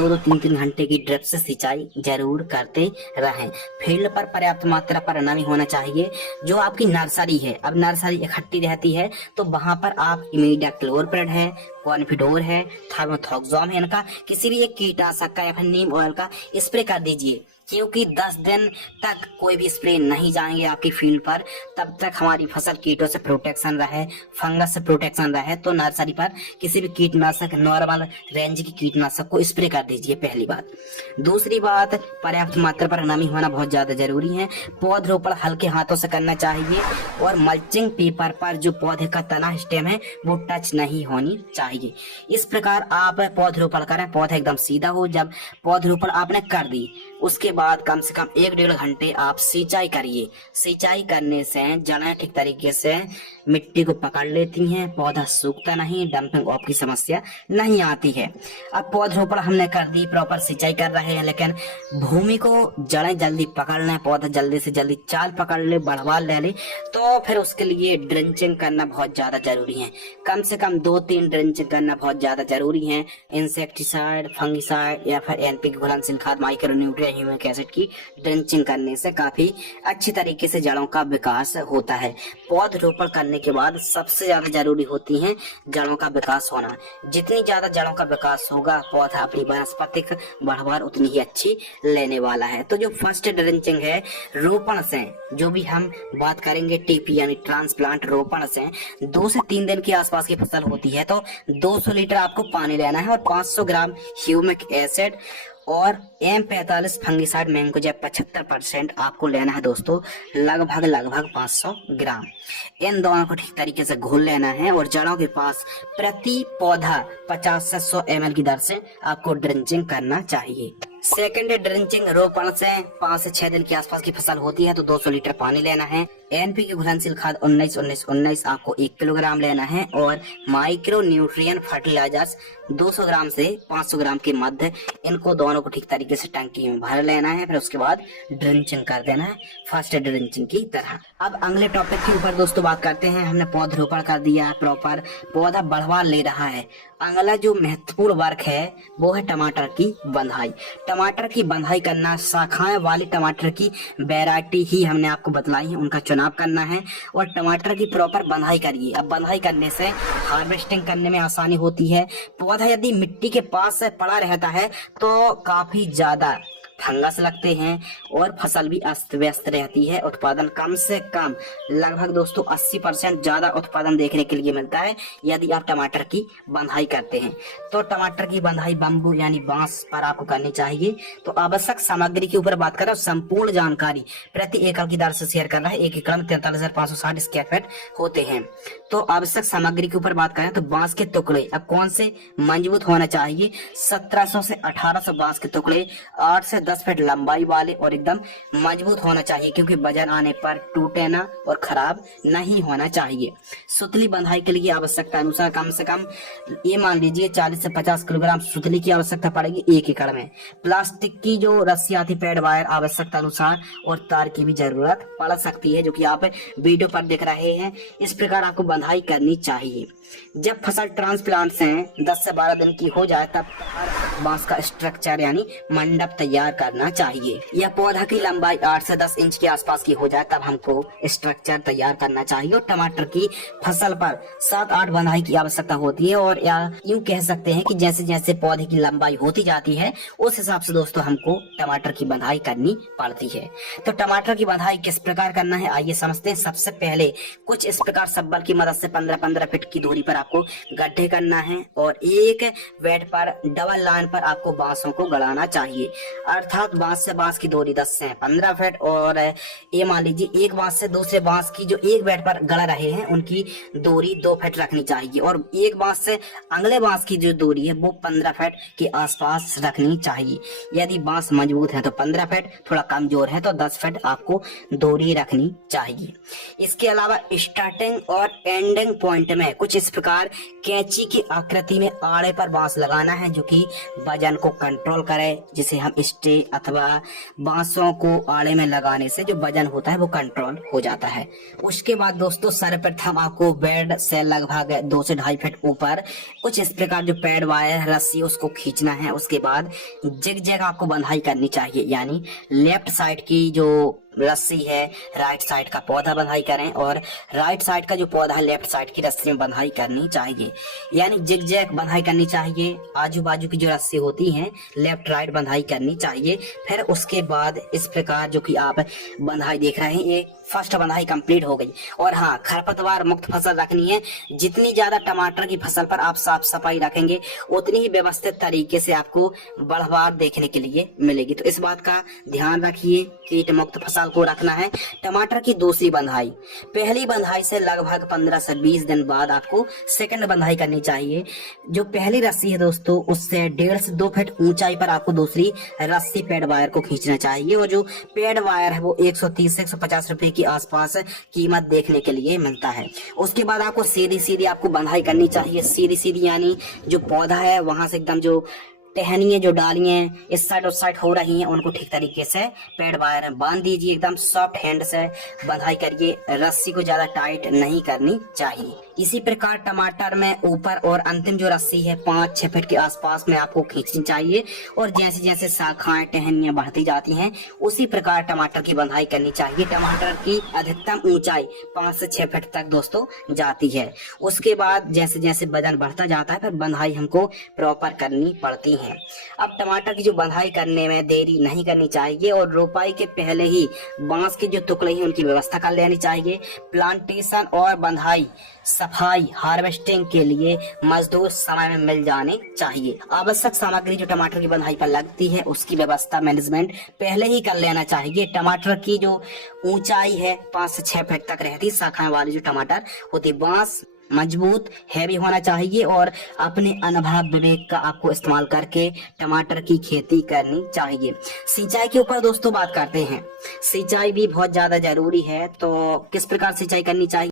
दो 3 घंटे की ड्रिप से सिंचाई जरूर करते रहें। फील्ड पर पर्याप्त मात्रा पर नमी होना चाहिए। जो आपकी नर्सरी है, अब नर्सरी इकट्ठी रहती है तो वहां पर आप इमिडाक्लोपरिड है, कॉन्फिडोर है, थार्मोथोक्सोम है, इनका किसी भी एक कीटनाशक का या फिर नीम ऑयल का स्प्रे कर दीजिए, क्योंकि 10 दिन तक कोई भी स्प्रे नहीं जाएंगे आपकी फील्ड पर, तब तक हमारी फसल कीटों से प्रोटेक्शन रहे, फंगस से प्रोटेक्शन रहे। तो नर्सरी पर किसी भी कीटनाशक, नॉर्मल रेंज की कीटनाशक को स्प्रे कर दीजिए, पहली बात। दूसरी बात, पर्याप्त मात्रा पर नमी होना बहुत ज्यादा जरूरी है। पौधरोपण हल्के हाथों से करना चाहिए और मल्चिंग पेपर पर जो पौधे का तना स्टेम है वो टच नहीं होनी चाहिए। इस प्रकार आप पौधरोपण करें, पौधा एकदम सीधा हो। जब पौधरोपण आपने कर दी उसके बाद कम से कम 1-1.5 घंटे आप सिंचाई करिए। सिंचाई करने से जड़ें ठीक तरीके से मिट्टी को पकड़ लेती हैं, पौधा सूखता नहीं, डंपिंग ऑफ की समस्या नहीं आती है। अब पौधरोपण हमने कर दी, प्रॉपर सिंचाई कर रहे हैं, लेकिन भूमि को जड़ें जल्दी पकड़ लें, पौधा जल्दी से जल्दी चाल पकड़ ले, बढ़वा ले ले, तो फिर उसके लिए ड्रेंचिंग करना बहुत ज्यादा जरूरी है। कम से कम 2-3 ड्रेंचिंग करना बहुत ज्यादा जरूरी है। इंसेक्टिसाइड, फंगिसाइड या फिर एनपीके घुलनशील खाद, माइक्रोन्यूट्रिएंट, ह्यूमिक एसिड की ड्रेंचिंग करने से काफी अच्छी तरीके से जड़ों का विकास होता है। पौधरोपण करने के बाद सबसे ज्यादा जरूरी होती है जड़ों का विकास होना। जितनी ज्यादा जड़ों का विकास होगा, पौधा अपनी वानस्पतिक बढ़वार उतनी ही अच्छी लेने वाला है। तो जो फर्स्ट ड्रेंचिंग है रोपण से, जो भी हम बात करेंगे टीपी यानी ट्रांसप्लांट रोपण से 2 से 3 दिन के आसपास की फसल होती है तो 200 लीटर आपको पानी लेना है और 500 ग्राम ह्यूमिक एसिड और M45 फंगिसाइड मैंकोजेब 75% आपको लेना है दोस्तों, लगभग 500 ग्राम। इन दोनों को ठीक तरीके से घोल लेना है और जड़ों के पास प्रति पौधा 50 से 100 ml की दर से आपको ड्रेंचिंग करना चाहिए। सेकेंड ड्रेंचिंग रोपण से 5 से 6 दिन के आसपास की फसल होती है तो 200 लीटर पानी लेना है। एनपीके घुलनशील खाद 19-19-19 आपको 1 किलोग्राम लेना है और माइक्रो न्यूट्रिएंट फर्टिलाइजर्स 200 ग्राम से 500 ग्राम के मध्य, इनको दोनों को ठीक तरीके से टंकी में भर लेना है। फिर उसके बाद ड्रेंचिंग कर देना है फर्स्ट ड्रेंचिंग की तरह। अब अगले टॉपिक के ऊपर दोस्तों बात करते हैं। हमने पौधरोपण कर दिया, प्रॉपर पौधा बढ़वा ले रहा है। अगला जो महत्वपूर्ण वर्क है वो है टमाटर की बंधाई। टमाटर की बंधाई करना, शाखाएं वाली टमाटर की वैरायटी ही हमने आपको बतलाई है, उनका चुनाव करना है और टमाटर की प्रॉपर बंधाई करिए। अब बंधाई करने से हार्वेस्टिंग करने में आसानी होती है। पौधा यदि मिट्टी के पास से पड़ा रहता है तो काफी ज्यादा फंगस लगते हैं और फसल भी अस्त व्यस्त रहती है। उत्पादन कम से कम लगभग दोस्तों 80% ज्यादा उत्पादन देखने के लिए मिलता है यदि आप टमाटर की बंधाई करते हैं। तो टमाटर की बंधाई बम्बू यानी बांस पर आपको करनी चाहिए। तो आवश्यक सामग्री के ऊपर बात करें, संपूर्ण जानकारी प्रति एकड़ की दर से शेयर कर रहा है। 1 एकड़ में 43,560 स्क्वायर फीट होते हैं। तो आवश्यक सामग्री के ऊपर बात करें तो बांस के टुकड़े अब कौन से मजबूत होना चाहिए, 1700 से 1800 बांस के टुकड़े 8 से 10 फीट लंबाई वाले और एकदम मजबूत होना चाहिए, क्योंकि वजन आने पर टूटे ना और खराब नहीं होना चाहिए। सुतली बंधाई के लिए आवश्यकता अनुसार कम से कम ये मान लीजिए 40 से 50 किलोग्राम सुतली की आवश्यकता पड़ेगी 1 एकड़ में। प्लास्टिक की जो रस्सी आती, पैड वायर आवश्यकता अनुसार, और तार की भी जरूरत पड़ सकती है जो कि आप वीडियो पर देख रहे हैं। इस प्रकार आपको बंधाई करनी चाहिए। जब फसल ट्रांसप्लांट से 10 से 12 दिन की हो जाए तब बांस का स्ट्रक्चर यानी मंडप तैयार करना चाहिए। यह पौधा की लंबाई 8 से 10 इंच के आसपास की हो जाए तब हमको स्ट्रक्चर तैयार करना चाहिए। और टमाटर की फसल पर 7-8 बंधाई की आवश्यकता होती है, और या यूं कह सकते हैं कि जैसे जैसे पौधे की लंबाई होती जाती है उस हिसाब से दोस्तों हमको टमाटर की बंधाई करनी पड़ती है। तो टमाटर की बंधाई किस प्रकार करना है आइए समझते हैं। सबसे पहले कुछ इस प्रकार सब्बल की मदद से 15-15 फीट की दूरी पर आपको गड्ढे करना है और एक बेड पर डबल लाइन पर आपको बांसों को गड़ाना चाहिए। अर्थात बांस से बांस की दूरी 10 से 15 फीट, और ये मान लीजिए एक बांस से दूसरे बांस की जो एक बेड पर गड़ा रहे हैं उनकी दूरी 2 फीट रखनी चाहिए, और एक बांस से अगले बांस की जो दूरी है वो 15 फीट के आसपास रखनी चाहिए। यदि बांस मजबूत है तो 15 फीट, थोड़ा कमजोर है तो 10 फीट आपको दूरी रखनी चाहिए। इसके अलावा स्टार्टिंग और एंडिंग पॉइंट में कुछ इस प्रकार कैंची की आकृति में आड़े पर बांस लगाना है जो कि वजन को कंट्रोल करे, जिसे हम स्टेम से अथवा बांसों को आड़े में लगाने से जो वजन होता है वो कंट्रोल हो जाता है। उसके बाद दोस्तों सर्वप्रथम आपको बेड से लगभग 2 से 2.5 फीट ऊपर कुछ इस प्रकार जो पैड वायर रस्सी उसको खींचना है। उसके बाद जिग आपको बंधाई करनी चाहिए, यानी लेफ्ट साइड की जो रस्सी है राइट साइड का पौधा बंधाई करें और राइट साइड का जो पौधा है लेफ्ट साइड की रस्सी में बंधाई करनी चाहिए, यानी जिग जैग बंधाई करनी चाहिए। आजू बाजू की जो रस्सी होती है लेफ्ट राइट बंधाई करनी चाहिए। फिर उसके बाद इस प्रकार जो कि आप बंधाई देख रहे हैं ये फर्स्ट बंधाई कंप्लीट हो गई। और हाँ, खरपतवार मुक्त फसल रखनी है। जितनी ज्यादा टमाटर की फसल पर आप साफ सफाई रखेंगे उतनी ही व्यवस्थित तरीके से आपको बढ़वार देखने के लिए मिलेगी। तो इस बात का ध्यान रखिए, कीट मुक्त फसल को रखना है। टमाटर की दूसरी बंधाई, पहली बंधाई से लगभग 15 से 20 दिन बाद आपको सेकंड बंधाई करनी चाहिए। जो पहली रस्सी है दोस्तों उससे 1.5 से 2 फीट ऊंचाई पर आपको दूसरी रस्सी पैड वायर को खींचना चाहिए। और जो पैड वायर है वो 130 से 150 रुपए के आसपास कीमत देखने के लिए मिलता है। उसके बाद आपको सीधी आपको बंधाई करनी चाहिए। सीधी यानी जो पौधा है वहां से एकदम जो टहनियां जो डालियां इस साइड उस साइड हो रही हैं उनको ठीक तरीके से पैड वायर बांध दीजिए। एकदम सॉफ्ट हैंड से बंधाई करिए, रस्सी को ज्यादा टाइट नहीं करनी चाहिए। इसी प्रकार टमाटर में ऊपर और अंतिम जो रस्सी है 5-6 फीट के आसपास में आपको खींचनी चाहिए। और जैसे जैसे शाखाएं टहनियां बढ़ती जाती हैं उसी प्रकार टमाटर की बंधाई करनी चाहिए। टमाटर की अधिकतम ऊंचाई 5 से 6 फीट तक दोस्तों जाती है। उसके बाद जैसे जैसे वजन बढ़ता जाता है फिर बंधाई हमको प्रॉपर करनी पड़ती है। अब टमाटर की जो बंधाई करने में देरी नहीं करनी चाहिए और रोपाई के पहले ही बांस के जो टुकड़े हैं उनकी व्यवस्था कर लेनी चाहिए। प्लांटेशन और बंधाई सफाई हार्वेस्टिंग के लिए मजदूर समय में मिल जाने चाहिए। आवश्यक सामग्री जो टमाटर की बंधाई पर लगती है उसकी व्यवस्था मैनेजमेंट पहले ही कर लेना चाहिए। टमाटर की जो ऊंचाई है 5 से 6 फीट तक रहती, शाखाएं वाली जो टमाटर होती, बांस मजबूत हैवी होना चाहिए और अपने अनुभव विवेक का आपको इस्तेमाल करके टमाटर की खेती करनी चाहिए। सिंचाई के ऊपर दोस्तों बात करते हैं। सिंचाई भी बहुत ज्यादा जरूरी है, तो किस प्रकार सिंचाई करनी चाहिए।